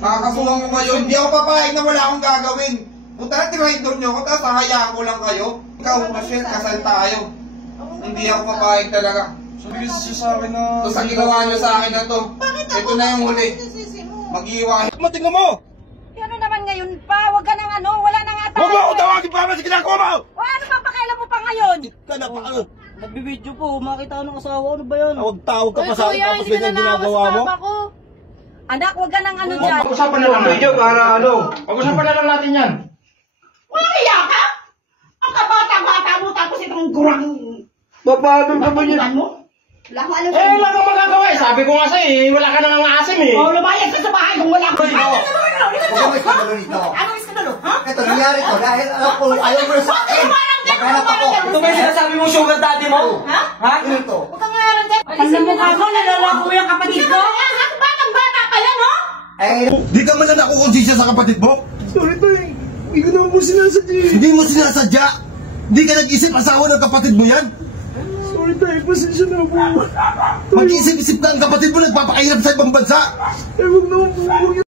Kakasuhan ko kayo, hindi ako papayag na wala akong gagawin. Punta na tirahin nyo ako, tapos hahayaan ko lang kayo. Ikaw, Rachel, kasal tayo. Hindi ako papayag talaga. Sabi kasi sa akin na... Ito sa ginawa nyo sa akin na to. Ito na yung huli. Mag-iiwahin. Matingnan mo! Ano naman ngayon pa? Huwag ka nang ano, wala na nga tayo. Huwag mo ako tawagin pa sa ginagawa mo! O ano pa pakialam mo pa ngayon? Ka na pa ano? Nagbibideo po, makita ng asawa, ano ba yan? Huwag tawag ka pa sa akin tapos ganyan ginagawa mo? Anak, huwag ka nang ano dyan. Pag-usapan na lang video para ano. Pag-usapan na lang natin yan. Wala kaya ka? Ang kabata-bata mo tapos itong kurang... Paano ka ba yan? mo? Wala ko alam Eh, wala kang magagawa eh. Sabi ko nga sa'yo eh, wala ka nang asim eh. Oh, lumayas ka sa bahay kung wala ko. Ano Huwag mo iskandalo rito. Anong iskandalo? Ha? Ito, nangyari to dahil alam ko, ayaw mo na sa akin. Maghanap ako. Ito ba yung sinasabi mo sugar daddy mo? Ha? Ha? Ano to? Huwag kang ngayon din. Alam mo ka mo, nalalako mo yung kapatid ko? Batang-bata pa yan, no? Eh, Di ka man na nakukonsensya sa kapatid mo? Sorry tayo, hindi ko naman po sinasadya. Hindi mo sinasadya? Hindi ka nag-isip asawa ng kapatid mo yan? Sorry tayo, pasensya na po. Mag-isip-isip na ang kapatid mo nagpapakahirap sa ibang bansa. Eh, huwag naman po.